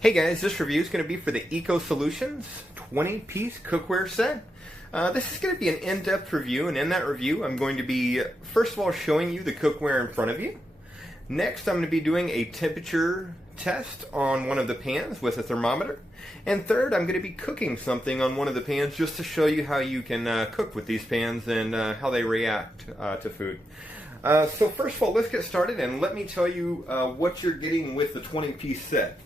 Hey guys, this review is going to be for the Ecolution 20-piece cookware set. This is going to be an in-depth review, and in that review I'm going to be, first of all, showing you the cookware in front of you. Next, I'm going to be doing a temperature test on one of the pans with a thermometer. And third, I'm going to be cooking something on one of the pans just to show you how you can cook with these pans and how they react to food. So first of all, let's get started and let me tell you what you're getting with the 20-piece set.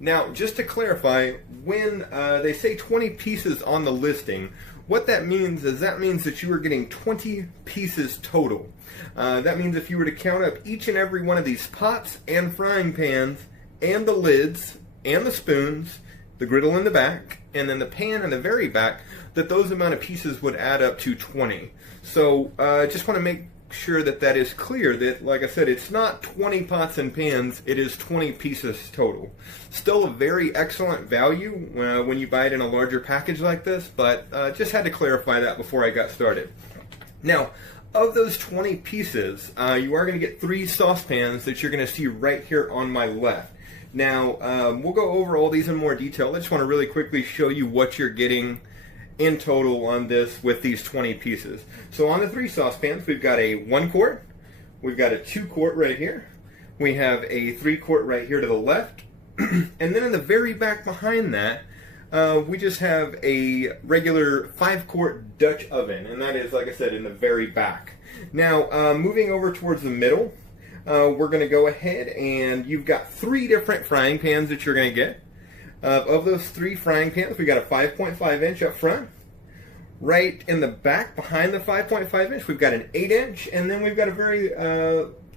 Now, just to clarify, when they say 20 pieces on the listing, what that means is that you are getting 20 pieces total. That means if you were to count up each and every one of these pots and frying pans and the lids and the spoons, the griddle in the back, and then the pan in the very back, that those amount of pieces would add up to 20. So just want to make sure that that is clear, that, like I said, it's not 20 pots and pans, it is 20 pieces total. Still a very excellent value when you buy it in a larger package like this, but just had to clarify that before I got started. Now, of those 20 pieces, you are going to get 3 saucepans that you're going to see right here on my left. Now, we'll go over all these in more detail. I just want to really quickly show you what you're getting in total on this with these 20 pieces. So on the 3 saucepans, we've got a 1 quart, we've got a 2 quart right here, we have a 3 quart right here to the left, and then in the very back behind that, we just have a regular 5 quart Dutch oven, and that is, like I said, in the very back. Now, moving over towards the middle, we're going to go ahead and you've got 3 different frying pans that you're going to get. Of those 3 frying pans, we got a 5.5 inch up front. Right in the back, behind the 5.5 inch, we've got an 8 inch, and then we've got a very,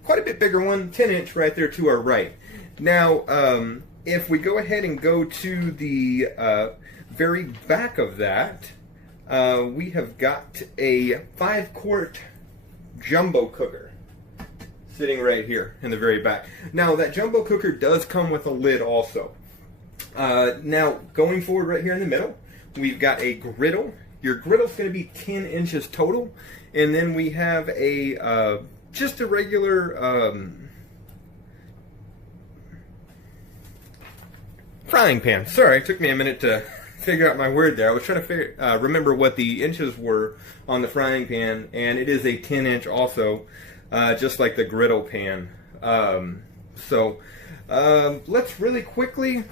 quite a bit bigger one, 10 inch right there to our right. Now, if we go ahead and go to the very back of that, we have got a 5 quart jumbo cooker sitting right here in the very back. Now, that jumbo cooker does come with a lid also. Now, going forward right here in the middle, we've got a griddle. Your griddle's going to be 10 inches total. And then we have a, just a regular, frying pan. Sorry, it took me a minute to figure out my word there. I was trying to remember what the inches were on the frying pan, and it is a 10 inch also, just like the griddle pan. Let's really quickly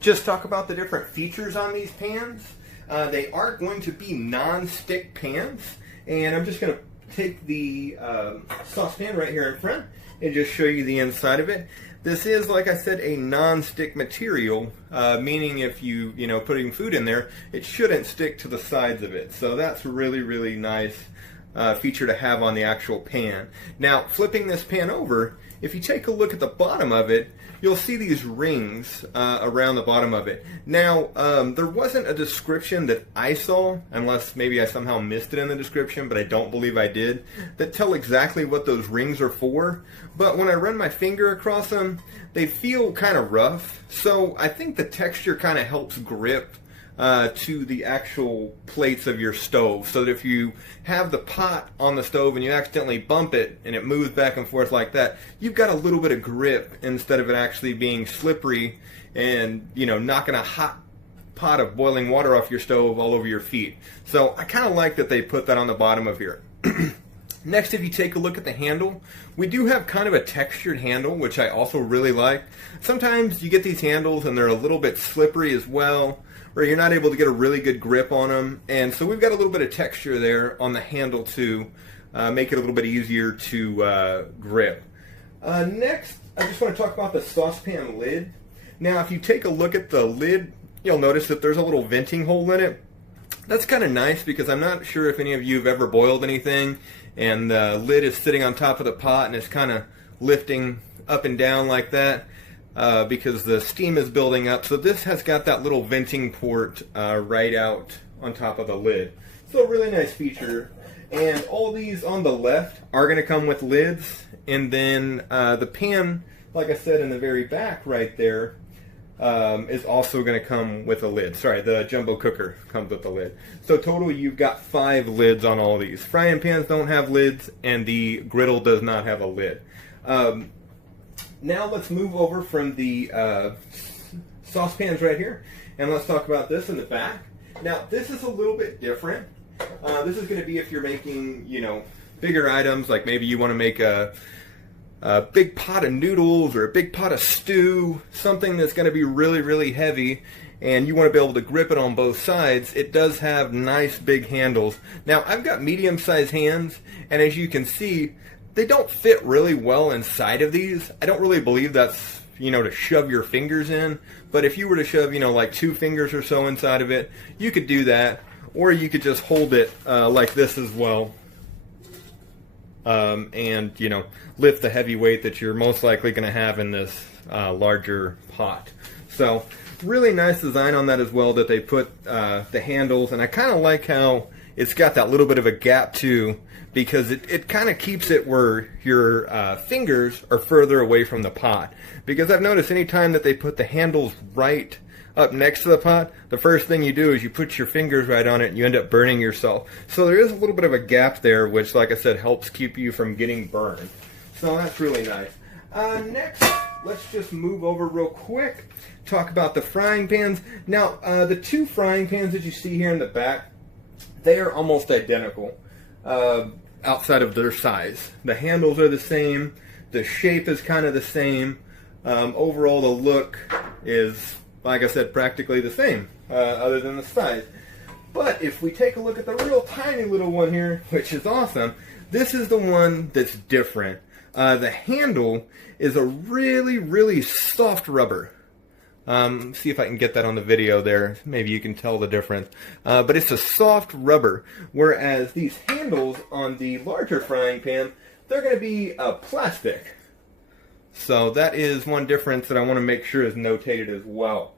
just talk about the different features on these pans. They are going to be non-stick pans, and I'm just going to take the saucepan right here in front and just show you the inside of it. This is, like I said, a non-stick material, meaning if you putting food in there, it shouldn't stick to the sides of it. So that's a really, really nice feature to have on the actual pan. Now, flipping this pan over, if you take a look at the bottom of it, you'll see these rings around the bottom of it. Now, there wasn't a description that I saw, unless maybe I somehow missed it in the description, but I don't believe I did, that tell exactly what those rings are for. But when I run my finger across them, they feel kind of rough. So I think the texture kind of helps grip to the actual plates of your stove, so that if you have the pot on the stove and you accidentally bump it and it moves back and forth like that, you've got a little bit of grip instead of it actually being slippery and knocking a hot pot of boiling water off your stove all over your feet. So I kind of like that they put that on the bottom of here. Next, if you take a look at the handle, we do have kind of a textured handle, which I also really like. Sometimes you get these handles and they're a little bit slippery as well, or you're not able to get a really good grip on them. And so we've got a little bit of texture there on the handle to make it a little bit easier to grip. Next, I just want to talk about the saucepan lid. Now, if you take a look at the lid, you'll notice that there's a little venting hole in it. That's kind of nice because I'm not sure if any of you have ever boiled anything and the lid is sitting on top of the pot and it's kind of lifting up and down like that because the steam is building up. So this has got that little venting port right out on top of the lid. So a really nice feature. And all these on the left are going to come with lids. And then the pan, like I said, in the very back right there, is also going to come with a lid. Sorry, the jumbo cooker comes with a lid. So total, you've got 5 lids on all these. Frying pans don't have lids, and the griddle does not have a lid. Now let's move over from the saucepans right here, and let's talk about this in the back. Now this is a little bit different. This is going to be if you're making, bigger items, like maybe you want to make a big pot of noodles or a big pot of stew, something that's going to be really, really heavy, and you want to be able to grip it on both sides. It does have nice big handles. Now I've got medium-sized hands, and as you can see, they don't fit really well inside of these. I don't really believe that's, to shove your fingers in, but if you were to shove, like 2 fingers or so inside of it, you could do that, or you could just hold it like this as well. And lift the heavy weight that you're most likely going to have in this larger pot. So really nice design on that as well, that they put the handles, and I kind of like how it's got that little bit of a gap too, because it kind of keeps it where your fingers are further away from the pot. Because I've noticed any time that they put the handles right up next to the pot, the first thing you do is you put your fingers right on it and you end up burning yourself. So there is a little bit of a gap there, which, like I said, helps keep you from getting burned. So that's really nice. Next, let's just move over real quick, talk about the frying pans. Now, the 2 frying pans that you see here in the back, they are almost identical outside of their size. The handles are the same, the shape is kind of the same. Overall, the look is, like I said, practically the same, other than the size. But if we take a look at the real tiny little one here, which is awesome, this is the one that's different. The handle is a really, really soft rubber. See if I can get that on the video there. Maybe you can tell the difference. But it's a soft rubber, whereas these handles on the larger frying pan, they're going to be plastic. So that is one difference that I want to make sure is notated as well.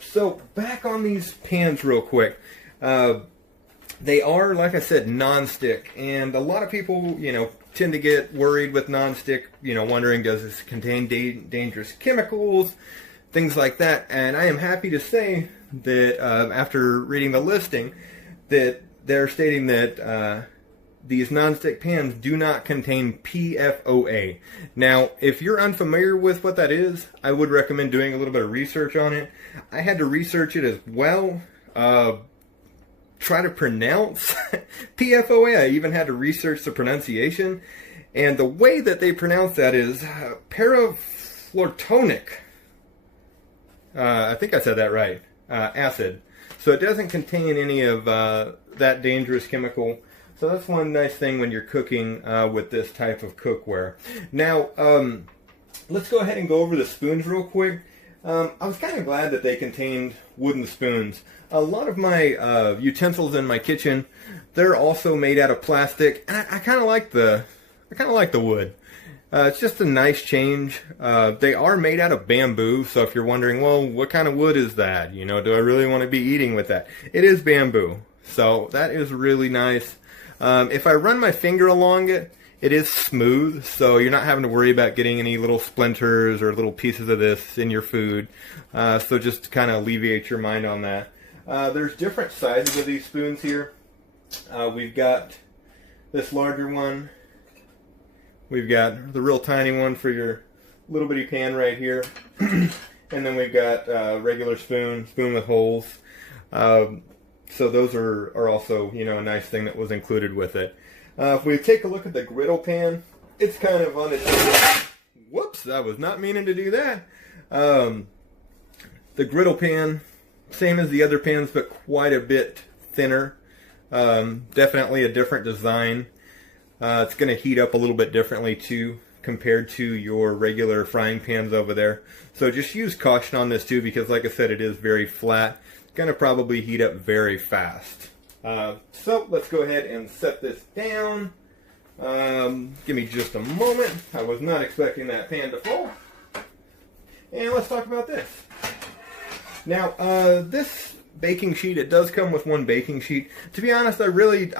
So back on these pans real quick. They are, like I said, non-stick, and a lot of people, tend to get worried with non-stick, wondering, does this contain dangerous chemicals, things like that. And I am happy to say that after reading the listing, that they're stating that these non-stick pans do not contain PFOA. Now, if you're unfamiliar with what that is, I would recommend doing a little bit of research on it. I had to research it as well. Try to pronounce PFOA. I even had to research the pronunciation. And the way that they pronounce that is parafluoronic. I think I said that right. Acid. So it doesn't contain any of that dangerous chemical. So that's one nice thing when you're cooking with this type of cookware. Now, let's go ahead and go over the spoons real quick. I was kind of glad that they contained wooden spoons. A lot of my utensils in my kitchen, they're also made out of plastic, and I kind of like the wood. It's just a nice change. They are made out of bamboo, so if you're wondering, well, what kind of wood is that? Do I really want to be eating with that? It is bamboo, so that is really nice. If I run my finger along it, it is smooth, so you're not having to worry about getting any little splinters or little pieces of this in your food. So just to kind of alleviate your mind on that. There's different sizes of these spoons here. We've got this larger one. We've got the real tiny one for your little bitty pan right here. And then we've got regular spoon with holes. So those are also, a nice thing that was included with it. If we take a look at the griddle pan, it's kind of on its... Whoops, I was not meaning to do that. The griddle pan, same as the other pans, but quite a bit thinner. Definitely a different design. It's going to heat up a little bit differently too, compared to your regular frying pans over there. So just use caution on this too, because like I said, it is very flat. It's going to probably heat up very fast. So let's go ahead and set this down. Give me just a moment. I was not expecting that pan to fall. And let's talk about this. Now, this baking sheet, it does come with one baking sheet. To be honest, I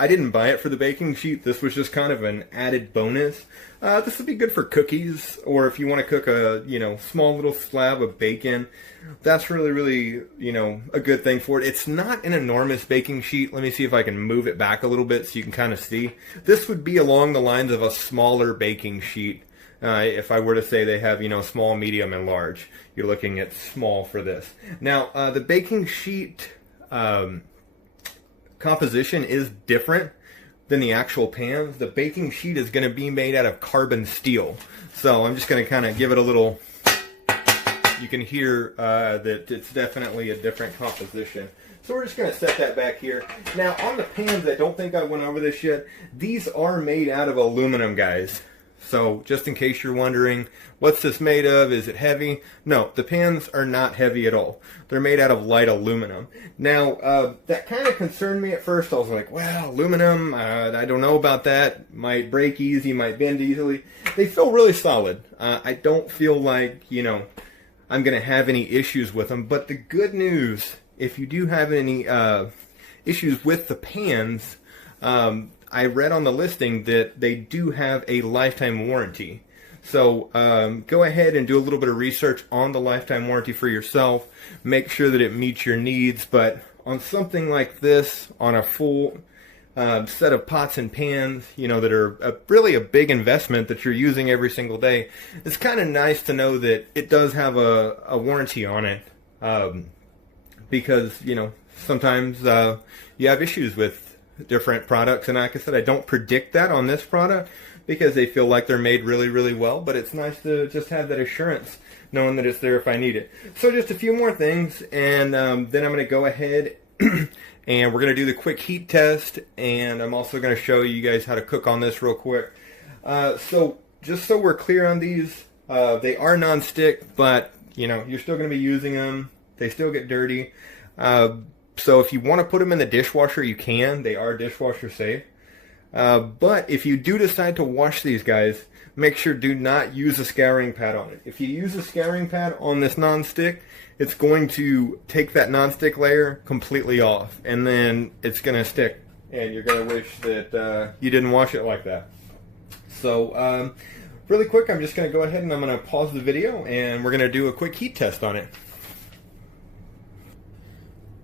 didn't buy it for the baking sheet. This was just kind of an added bonus. This would be good for cookies, or if you want to cook a, small little slab of bacon. That's really, really, a good thing for it. It's not an enormous baking sheet. Let me see if I can move it back a little bit so you can kind of see. This would be along the lines of a smaller baking sheet If I were to say they have, small, medium, and large, you're looking at small for this. Now, the baking sheet composition is different than the actual pans. The baking sheet is going to be made out of carbon steel. So I'm just going to kind of give it a little, you can hear that it's definitely a different composition. So we're just going to set that back here. Now on the pans, I don't think I went over this yet, these are made out of aluminum, guys. So just in case you're wondering, what's this made of? Is it heavy? No, the pans are not heavy at all. They're made out of light aluminum. Now, that kind of concerned me at first. I was like, well, aluminum, I don't know about that. Might break easy, might bend easily. They feel really solid. I don't feel like, I'm going to have any issues with them. But the good news, if you do have any issues with the pans, I read on the listing that they do have a lifetime warranty. So go ahead and do a little bit of research on the lifetime warranty for yourself. Make sure that it meets your needs. But on something like this, on a full set of pots and pans, that are really a big investment that you're using every single day, it's kind of nice to know that it does have a warranty on it. Because, sometimes you have issues with different products, and like I said, I don't predict that on this product because they feel like they're made really, really well, but it's nice to just have that assurance knowing that it's there if I need it. So just a few more things, and then I'm going to go ahead and we're going to do the quick heat test, and I'm also going to show you guys how to cook on this real quick. So just so we're clear on these, they are non-stick, but you're still going to be using them. They still get dirty. So if you want to put them in the dishwasher, you can. They are dishwasher safe. But if you do decide to wash these guys, make sure do not use a scouring pad on it. If you use a scouring pad on this non-stick, it's going to take that non-stick layer completely off, and then it's going to stick, and you're going to wish that you didn't wash it like that. So really quick, I'm just going to go ahead and I'm going to pause the video, and we're going to do a quick heat test on it.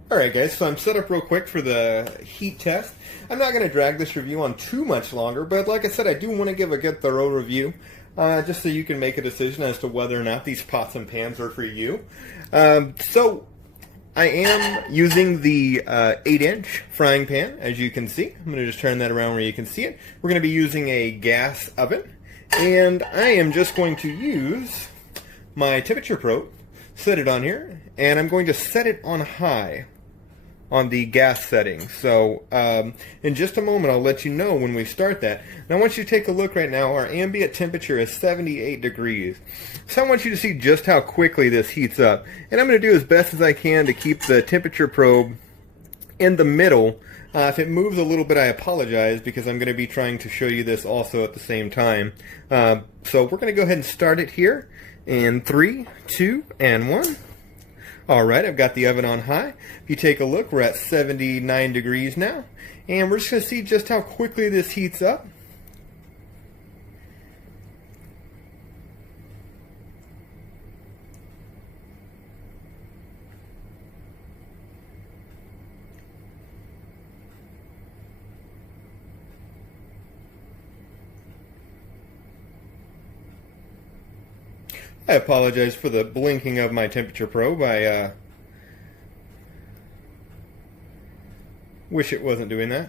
Alright guys, so I'm set up real quick for the heat test. I'm not going to drag this review on too much longer, but like I said, I do want to give a good thorough review, just so you can make a decision as to whether or not these pots and pans are for you. So I am using the 8-inch frying pan, as you can see. I'm going to just turn that around where you can see it. We're going to be using a gas oven, and I am just going to use my temperature probe, set it on here, and I'm going to set it on high on the gas setting. So in just a moment I'll let you know when we start that. Now I want you to take a look right now. Our ambient temperature is 78 degrees. So I want you to see just how quickly this heats up. And I'm going to do as best as I can to keep the temperature probe in the middle. If it moves a little bit, I apologize, because I'm going to be trying to show you this also at the same time. So we're going to go ahead and start it here in 3, 2, and 1. Alright, I've got the oven on high. If you take a look, we're at 79 degrees now. And we're just going to see just how quickly this heats up. I apologize for the blinking of my temperature probe. I wish it wasn't doing that.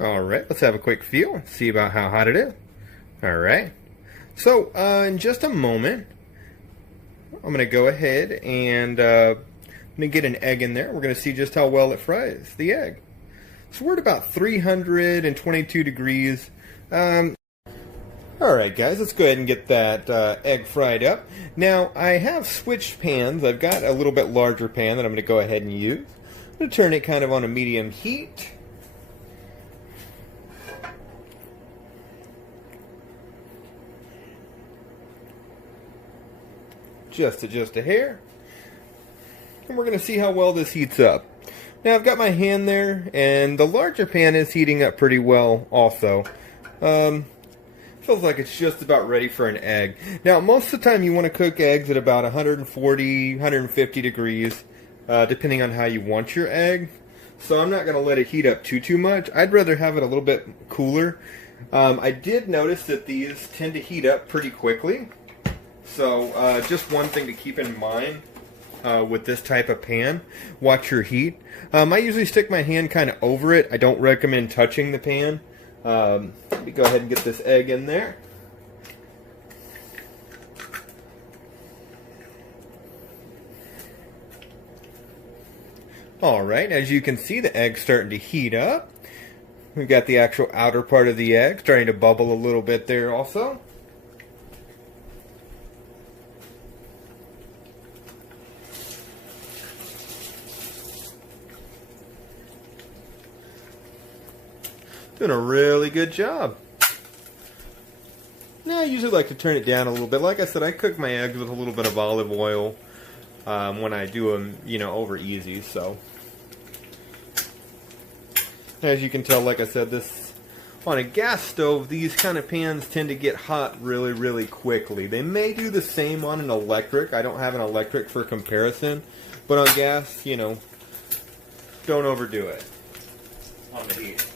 Alright, let's have a quick feel, see about how hot it is. Alright, so in just a moment, I'm going to go ahead and I'm going to get an egg in there. We're going to see just how well it fries the egg. So we're at about 322 degrees. Alright guys, let's go ahead and get that egg fried up. Now, I have switched pans. I've got a little bit larger pan that I'm going to go ahead and use. I'm going to turn it kind of on a medium heat. Just a hair. And we're going to see how well this heats up. Now I've got my hand there, and the larger pan is heating up pretty well also. Feels like it's just about ready for an egg. Now, most of the time you want to cook eggs at about 140, 150 degrees, depending on how you want your egg. So I'm not going to let it heat up too much. I'd rather have it a little bit cooler. I did notice that these tend to heat up pretty quickly. So just one thing to keep in mind with this type of pan, watch your heat. I usually stick my hand kind of over it. I don't recommend touching the pan. Let me go ahead and get this egg in there. Alright, as you can see, the egg's starting to heat up. We've got the actual outer part of the egg starting to bubble a little bit there also. Doing a really good job. Now I usually like to turn it down a little bit. Like I said, I cook my eggs with a little bit of olive oil when I do them, over easy. So as you can tell, like I said, this on a gas stove, these kind of pans tend to get hot really quickly. They may do the same on an electric. I don't have an electric for comparison, but on gas, don't overdo it on the heat.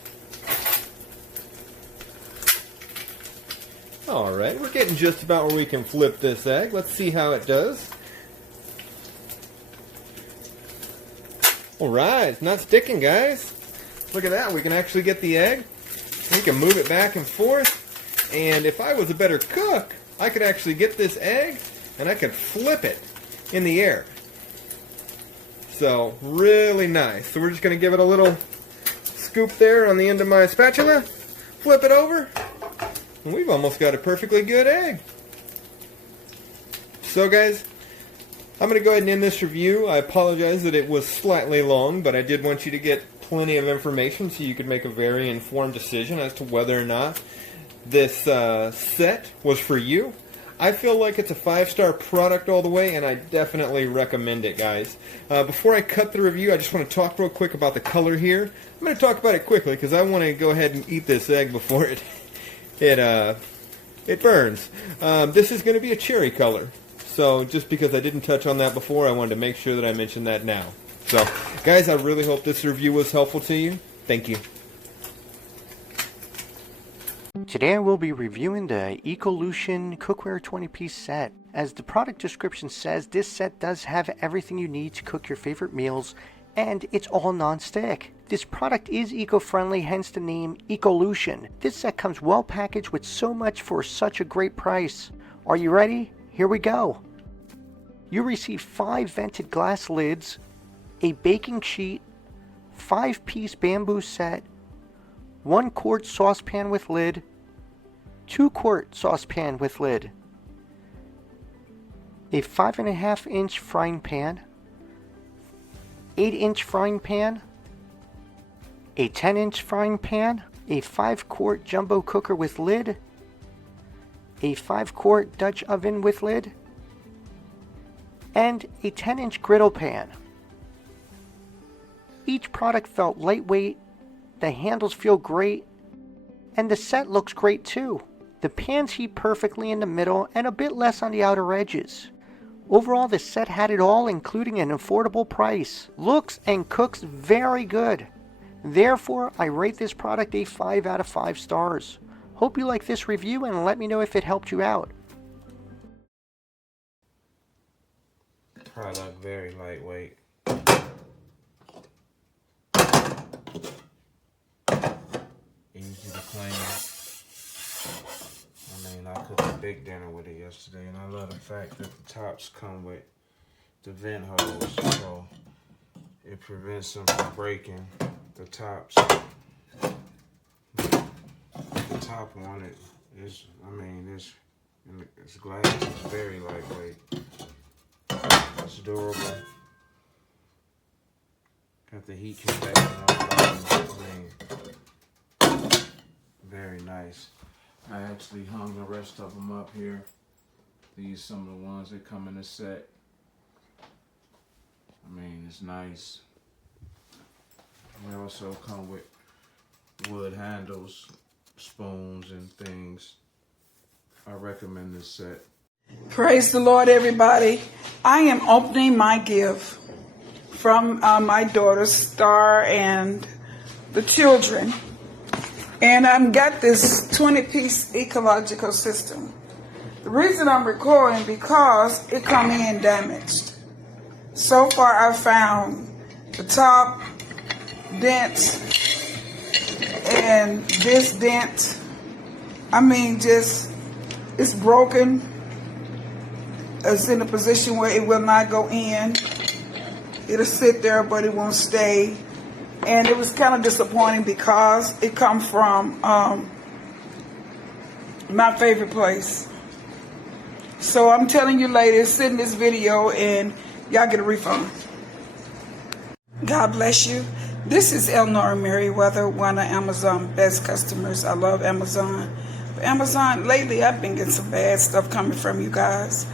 Alright, we're getting just about where we can flip this egg. Let's see how it does. Alright, it's not sticking, guys. Look at that, we can actually get the egg. We can move it back and forth. And if I was a better cook, I could actually get this egg and I could flip it in the air. So, really nice. So we're just going to give it a little scoop there on the end of my spatula. Flip it over. And we've almost got a perfectly good egg. So guys, I'm going to go ahead and end this review. I apologize that it was slightly long, but I did want you to get plenty of information so you could make a very informed decision as to whether or not this set was for you. I feel like it's a 5-star product all the way, and I definitely recommend it, guys. Before I cut the review, I just want to talk real quick about the color here. I'm going to talk about it quickly because I want to go ahead and eat this egg before it burns. This is going to be a cherry color. So just because I didn't touch on that before, I wanted to make sure that I mentioned that now. So, guys, I really hope this review was helpful to you. Thank you. Today I will be reviewing the Ecolution Cookware 20-piece set. As the product description says, this set does have everything you need to cook your favorite meals, and it's all non-stick. This product is eco-friendly, hence the name Ecolution. This set comes well packaged with so much for such a great price. Are you ready? Here we go. You receive 5 vented glass lids, a baking sheet, 5-piece bamboo set, 1-quart saucepan with lid, 2-quart saucepan with lid, a 5.5-inch frying pan, 8-inch frying pan, a 10-inch frying pan, a 5-quart jumbo cooker with lid, a 5-quart Dutch oven with lid, and a 10-inch griddle pan. Each product felt lightweight, the handles feel great, and the set looks great too. The pans heat perfectly in the middle and a bit less on the outer edges. Overall, the set had it all, including an affordable price. Looks and cooks very good. Therefore, I rate this product a 5 out of 5 stars. Hope you like this review and let me know if it helped you out. Product very lightweight. Easy to clean. I cooked a big dinner with it yesterday, and I love the fact that the tops come with the vent holes, so it prevents them from breaking. The tops, the top on it is, it's glass. It's very lightweight. It's durable. Got the heat convection on the bottom. Very nice. I actually hung the rest of them up here. These some of the ones that come in the set. It's nice. They also come with wood handles, spoons, and things. I recommend this set. Praise the Lord, everybody. I am opening my gift from my daughter Star and the children. And I've got this 20-piece ecological system. The reason I'm recording because it come in damaged. So far I've found the top dent and this dent. I mean, just, it's broken. It's in a position where it will not go in. It'll sit there, but it won't stay. And it was kind of disappointing because it come from my favorite place. So I'm telling you ladies, send this video and y'all get a refund. God bless you. This is Elnora Merriweather, one of Amazon's best customers. I love Amazon. But Amazon, lately I've been getting some bad stuff coming from you guys.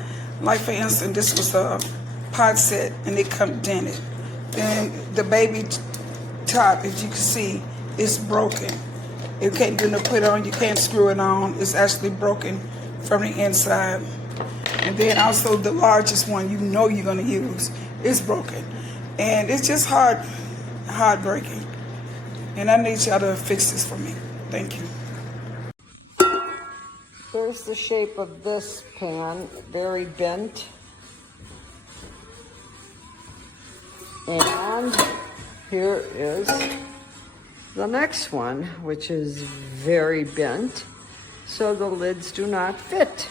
Like for instance, this was a pot set and it come dented. Then the baby top, as you can see, is broken. You can't do no put on, you can't screw it on. It's actually broken from the inside. And then also the largest one you know you're gonna use is broken. And it's just heartbreaking. And I need y'all to fix this for me. Thank you. Here's the shape of this pan, very bent. And here is the next one, which is very bent, so the lids do not fit.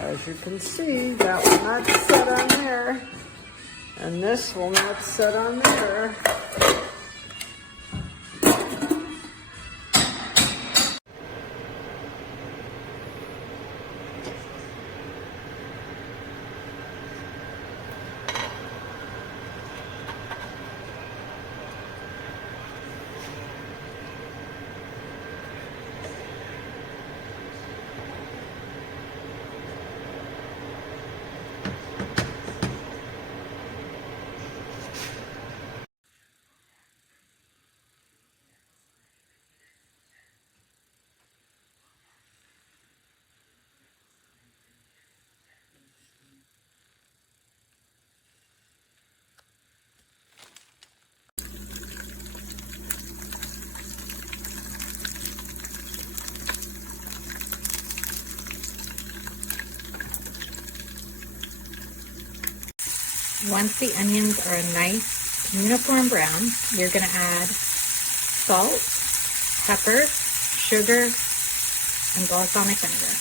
As you can see, that will not sit on there, and this will not sit on there. Once the onions are a nice uniform brown, you're going to add salt, pepper, sugar, and balsamic vinegar.